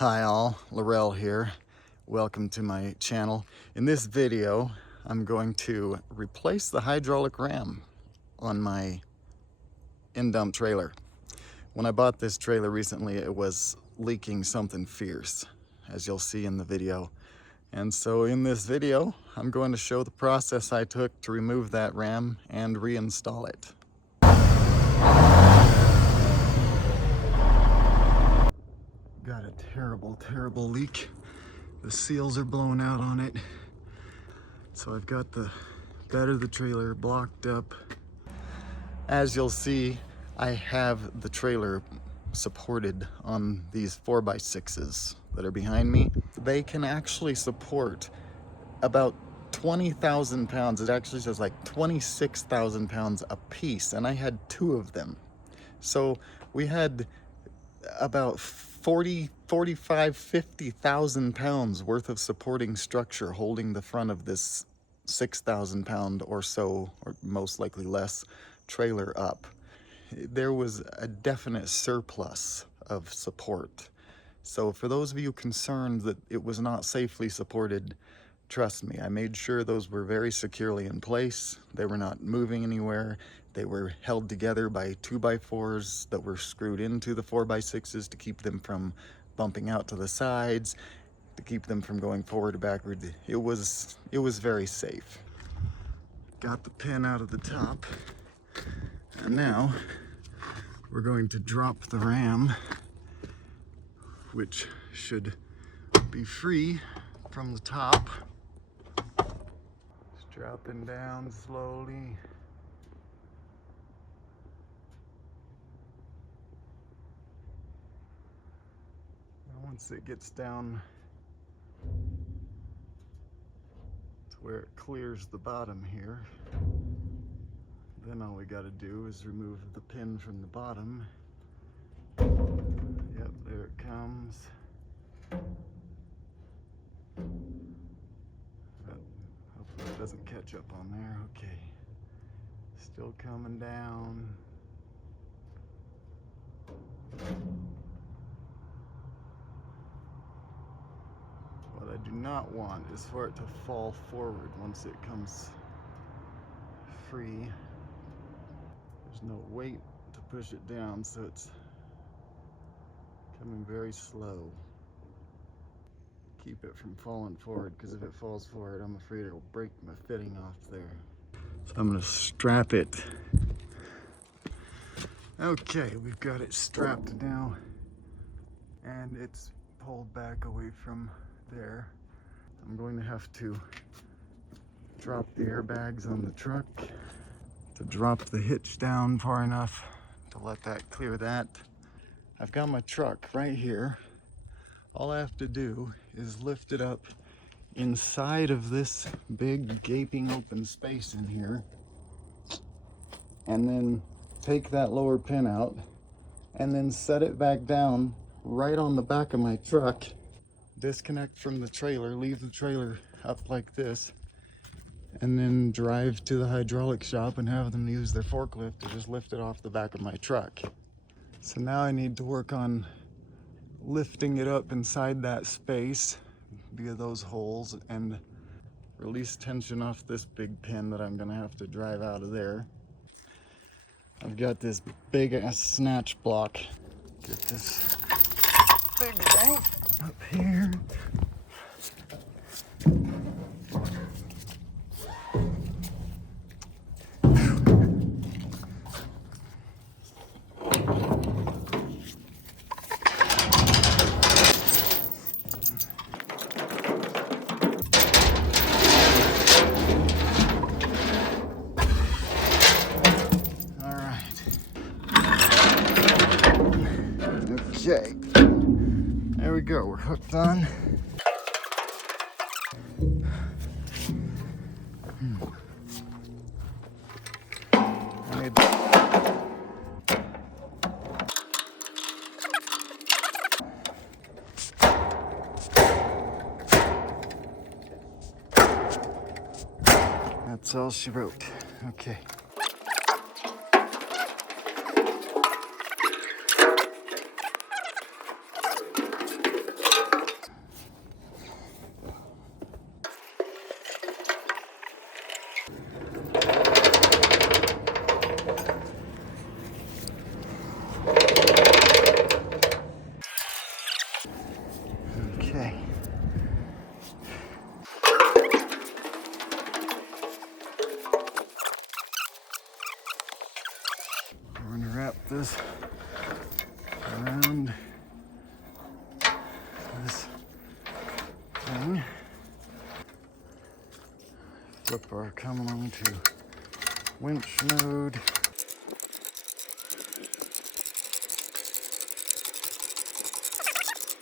Hi all, Laurel here. Welcome to my channel. In this video, I'm going to replace the hydraulic ram on my in-dump trailer. When I bought this trailer recently, it was leaking something fierce, as you'll see in the video. And so in this video, I'm going to show the process I took to remove that ram and reinstall it. Got a terrible leak. The seals are blown out on it. So I've got the bed of the trailer blocked up. As you'll see, I have the trailer supported on these 4x6s that are behind me. They can actually support about 20,000 pounds. It actually says like 26,000 pounds a piece, and I had two of them. So we had about 50,000 pounds worth of supporting structure holding the front of this 6,000 pound or so, or most likely less, trailer up. There was a definite surplus of support. So for those of you concerned that it was not safely supported, trust me, I made sure those were very securely in place. They were not moving anywhere. They were held together by 2x4s that were screwed into the 4x6s to keep them from bumping out to the sides, to keep them from going forward or backward. It was very safe. Got the pin out of the top, and now we're going to drop the ram, which should be free from the top. Just dropping down slowly. Once it gets down to where it clears the bottom here, then all we got to do is remove the pin from the bottom. Yep, there it comes. Hopefully it doesn't catch up on there. Okay, still coming down. What I do not want is for it to fall forward once it comes free. There's no weight to push it down, so it's coming very slow. Keep it from falling forward, because if it falls forward, I'm afraid it'll break my fitting off there. So I'm going to strap it. Okay, we've got it strapped now, and it's pulled back away from there. I'm going to have to drop the airbags on the truck, to drop the hitch down far enough to let that clear that. I've got my truck right here. All I have to do is lift it up inside of this big gaping open space in here, and then take that lower pin out, and then set it back down right on the back of my truck. Disconnect from the trailer, leave the trailer up like this, and then drive to the hydraulic shop and have them use their forklift to just lift it off the back of my truck. So now I need to work on lifting it up inside that space via those holes and release tension off this big pin that I'm gonna have to drive out of there. I've got this big ass snatch block. Get this big thing up here. Okay, there we go, we're hooked on. That's all she wrote. Okay. flip our cumulum to winch mode.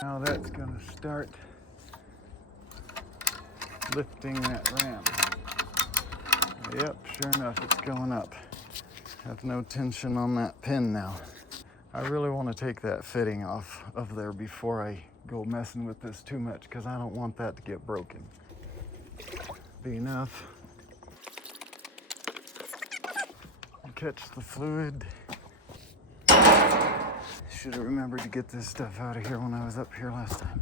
Now that's gonna start lifting that ram. Yep, sure enough, it's going up. Have no tension on that pin now. I really want to take that fitting off of there before I go messing with this too much, because I don't want that to get broken. Be enough. Catch the fluid. Should have remembered to get this stuff out of here when I was up here last time.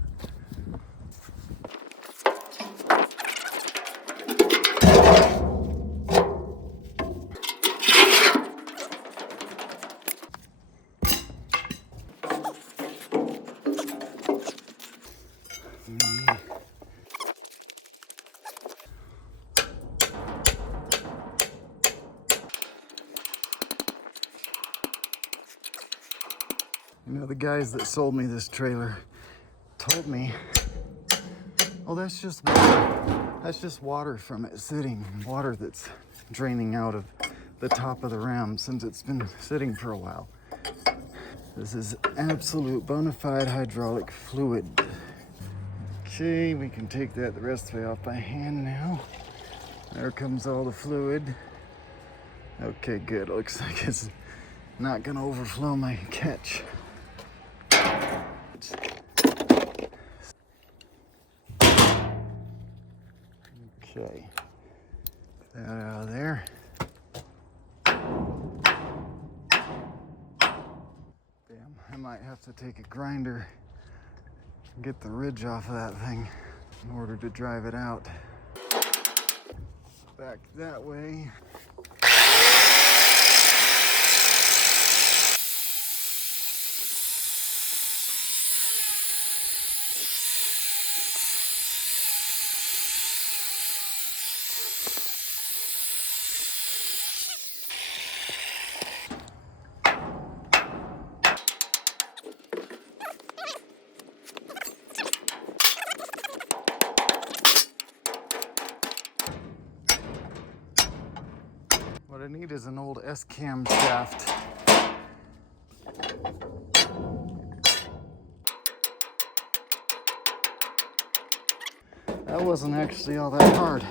You know, the guys that sold me this trailer told me, oh, that's just water. That's just water from it sitting, water that's draining out of the top of the ram since it's been sitting for a while. This is absolute bona fide hydraulic fluid. Okay, we can take that the rest of the way off by hand now. There comes all the fluid. Okay, good. Looks like it's not gonna overflow my catch. Okay, get that out of there. Damn, I might have to take a grinder and get the ridge off of that thing in order to drive it out. Back that way. What I need is an old S-cam shaft. That wasn't actually all that hard.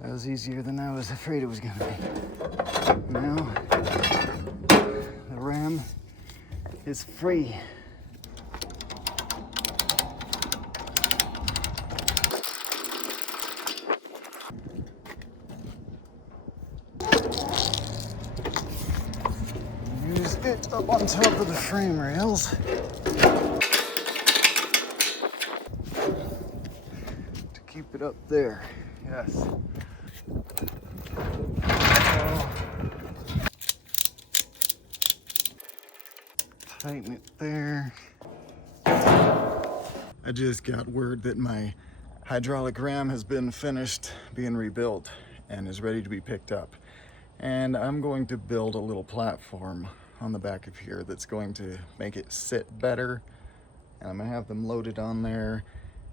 That was easier than I was afraid it was gonna be. Now, the ram is free. Use it up on top of the frame rails to keep it up there. Yes. Tighten it there. I just got word that my hydraulic ram has been finished being rebuilt and is ready to be picked up. And I'm going to build a little platform on the back of here that's going to make it sit better. And I'm gonna have them loaded on there.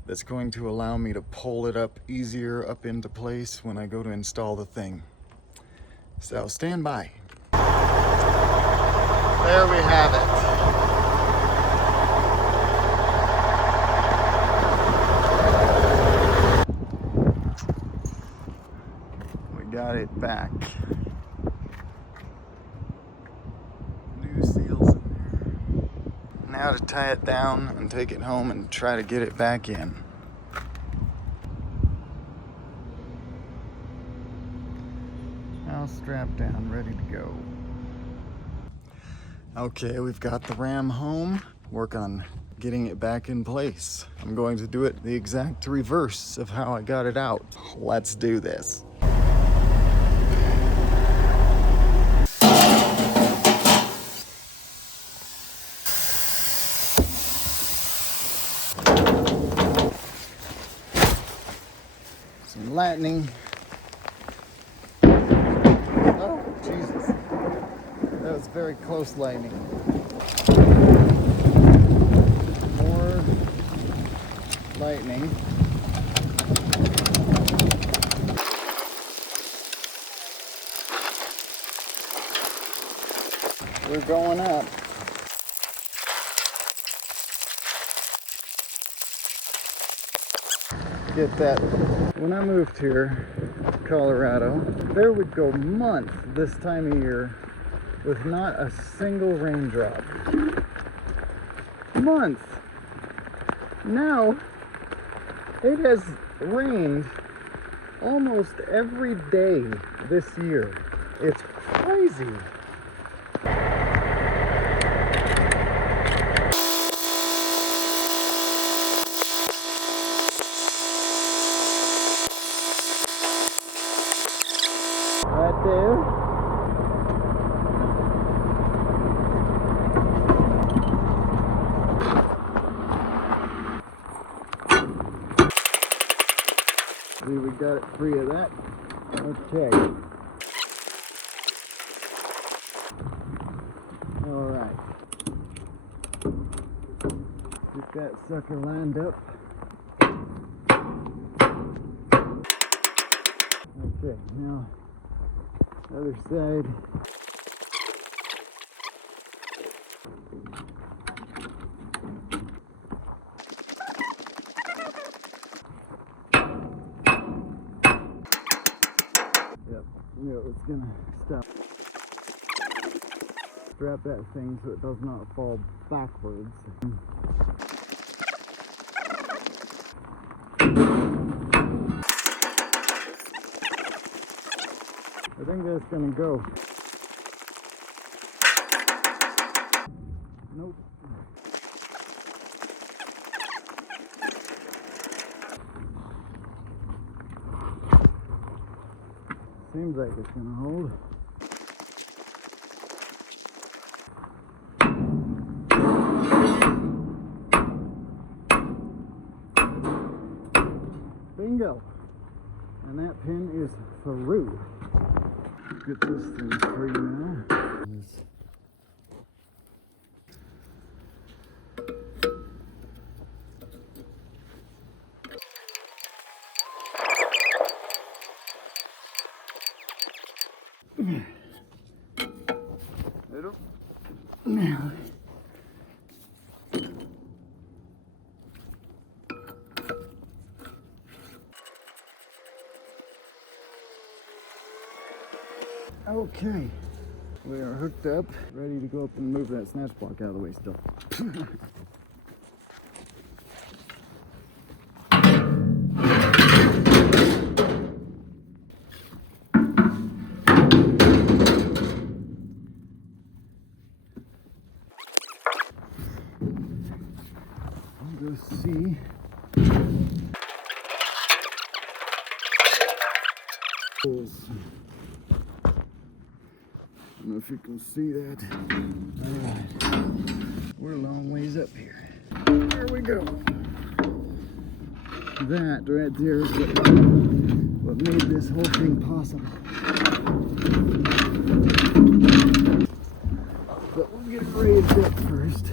That's going to allow me to pull it up easier up into place when I go to install the thing. So stand by. There we have it. Got it back. New seals in there. Now to tie it down and take it home and try to get it back in. Now strapped down, ready to go. Okay, we've got the ram home. Work on getting it back in place. I'm going to do it the exact reverse of how I got it out. Let's do this. Lightning. Oh, Jesus. That was very close lightning. More lightning. going up. Get that. When I moved here, Colorado, there would go months this time of year with not a single raindrop. Months. Now, it has rained almost every day this year. It's crazy. Right there. See, we got it free of that. Okay. All right. Get that sucker lined up. Okay, now other side. Yep, knew it was gonna stop. Strap that thing so it does not fall backwards. I think that's gonna go. Nope. Seems like it's gonna hold. Bingo! And that pin is through. Get this thing free now. Now. Okay, we are hooked up, ready to go up and move that snatch block out of the way still. I'll go see. I don't know if you can see that. Alright, we're a long ways up here. There we go. That right there is what made this whole thing possible. But we'll get it raised up first.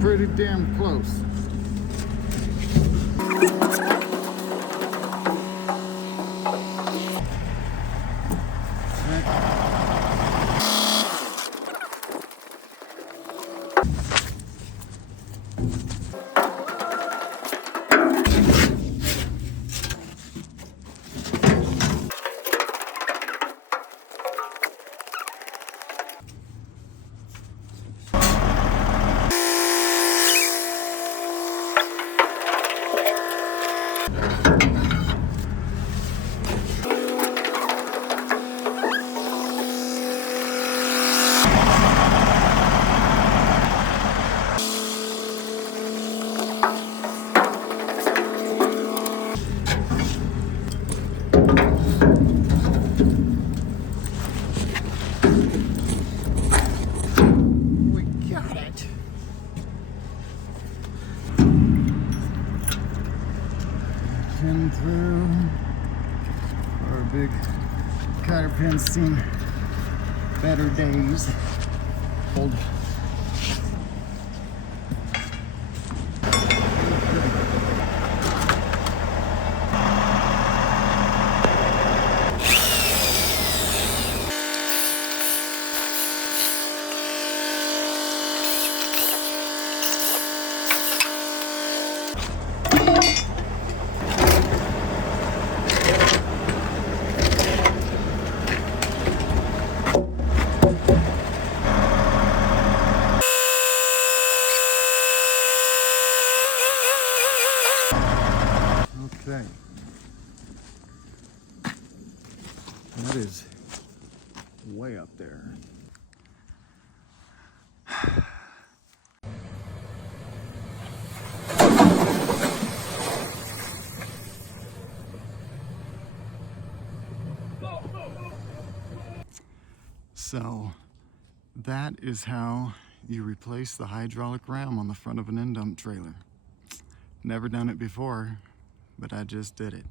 Pretty damn close. seen better days. Old. Okay. That is way up there. So that is how you replace the hydraulic ram on the front of an end dump trailer. Never done it before, but I just did it.